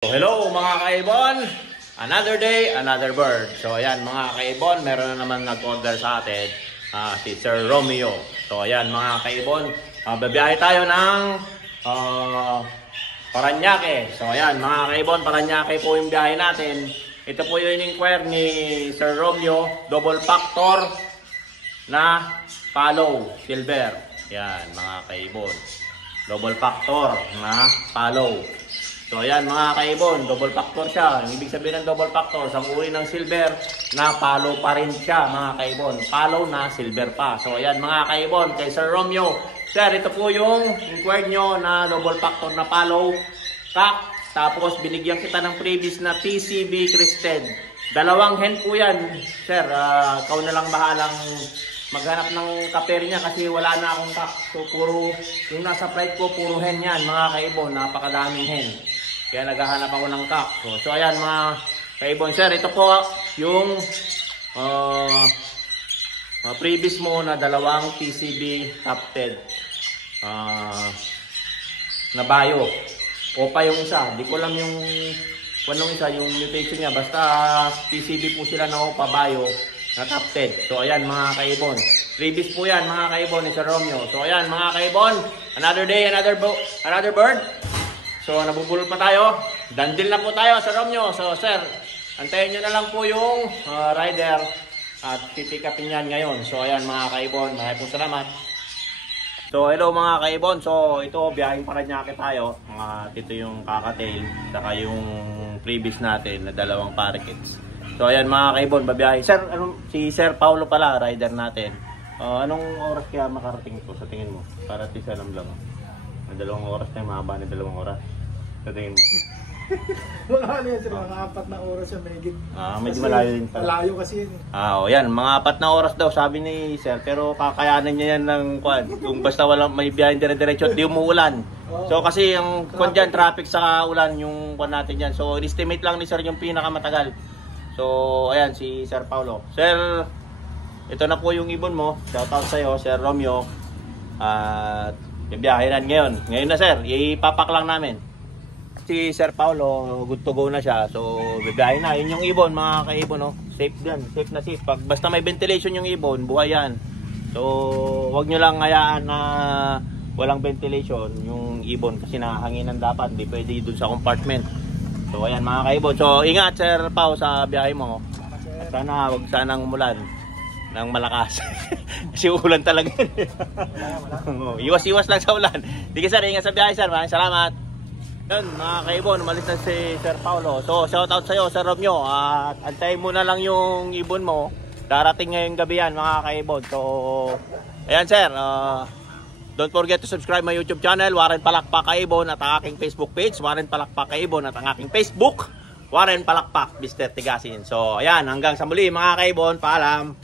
Hello mga kaibon, another day, another bird. So ayan mga kaibon, meron na naman nag-order sa atin, si Sir Romeo. So ayan mga kaibon, babiyahe tayo ng Paranaque. So ayan mga kaibon, Paranaque po yung biyahe natin. Ito po yung inquire ni Sir Romeo, double factor na follow silver. Ayan mga kaibon, double factor na follow. So ayan mga kaibon, double factor siya. Ibig sabihin ng double factor, sa uri ng silver na follow pa rin siya mga kaibon. Follow na silver pa. So ayan mga kaibon, kay Sir Romeo. Sir, ito po yung inquired nyo na double factor na follow kak. Tapos binigyan kita ng previous na TCB Crested. Dalawang hen po yan. Sir, ikaw na lang bahalang maghanap ng kaper niya kasi wala na akong kak. So puro, yung nasa flight ko, puro hen yan mga kaibon. Napakadaming hen. Kaya naghahanap ako ng kak. So ayan mga kaibon. Sir, ito po yung previous mo na dalawang TCB tufted na bayo. Opa yung isa. Di ko alam yung anong isa, yung mutation niya. Basta TCB po sila na opa bayo na tufted. So ayan mga kaibon. Previous po yan mga kaibon ni Sir Romeo. So ayan mga kaibon. Another day, another bird. So nabubulot pa tayo. Dandil na po tayo Sir Romeo. So sir, antayin nyo na lang po yung rider at pipick-upin yan ngayon. So ayan mga kaibon, maraming po salamat. So hello mga kaibon. So ito, biyaheng Paranaque tayo. Ito yung kakatail, saka yung previous natin na dalawang parakeets. So ayan mga kaibon, babiyahe. Sir, si Sir Paulo pala, rider natin. Anong oras kaya makarating ito sa tingin mo? Para tisa lang lang. Dalawang oras tayo, mahaba na 2 oras. Sa tingin mo? Wala yan sir, mga 4 na oras yung medyo. Medyo malayo din pala. Malayo kasi yun. Yan, mga 4 na oras daw sabi ni Sir. Pero kakayanan niya yan ng kwan. Kung basta walang may biyahe dire-diretso at di umuulan. So kasi yung kwan dyan, traffic sa ulan yung kwan natin dyan. So estimate lang ni Sir yung pinakamatagal. So ayan, si Sir Paulo. Sir, ito na po yung ibon mo. Shoutout sa'yo, Sir Romeo. At bibiyahe ngayon. Ngayon na sir, ipapak lang namin. Si Sir Paulo, good to go na siya. So, bibiyahe na. Yun yung ibon, mga kaibon. No? Safe din. Safe na safe. Basta may ventilation yung ibon, buhay yan. So, wag nyo lang hayaan na walang ventilation yung ibon. Kasi nakahanginan dapat. Hindi pwede dun sa compartment. So, ayan mga kaibon. So, ingat Sir Pao sa biyahe mo. At sana, wag sanang umulan ng malakas. Kasi ulan talaga. Iwas-iwas lang sa ulan. Sige sir, ingat sa biyahe sir. Maraming salamat. Yun mga kaibon, umalis na si Sir Paulo. So shoutout sa iyo Sir Romeo. At antayin mo na lang yung ibon mo. Darating ngayong gabi yan mga kaibon. So ayan sir, don't forget to subscribe my YouTube channel, Warren Palakpak Kaibon, at ang aking Facebook page, Warren Palakpak Kaibon, at ang aking Facebook, Warren Palakpak Mr. Tigasin. So ayan, hanggang sa muli mga kaibon. Paalam.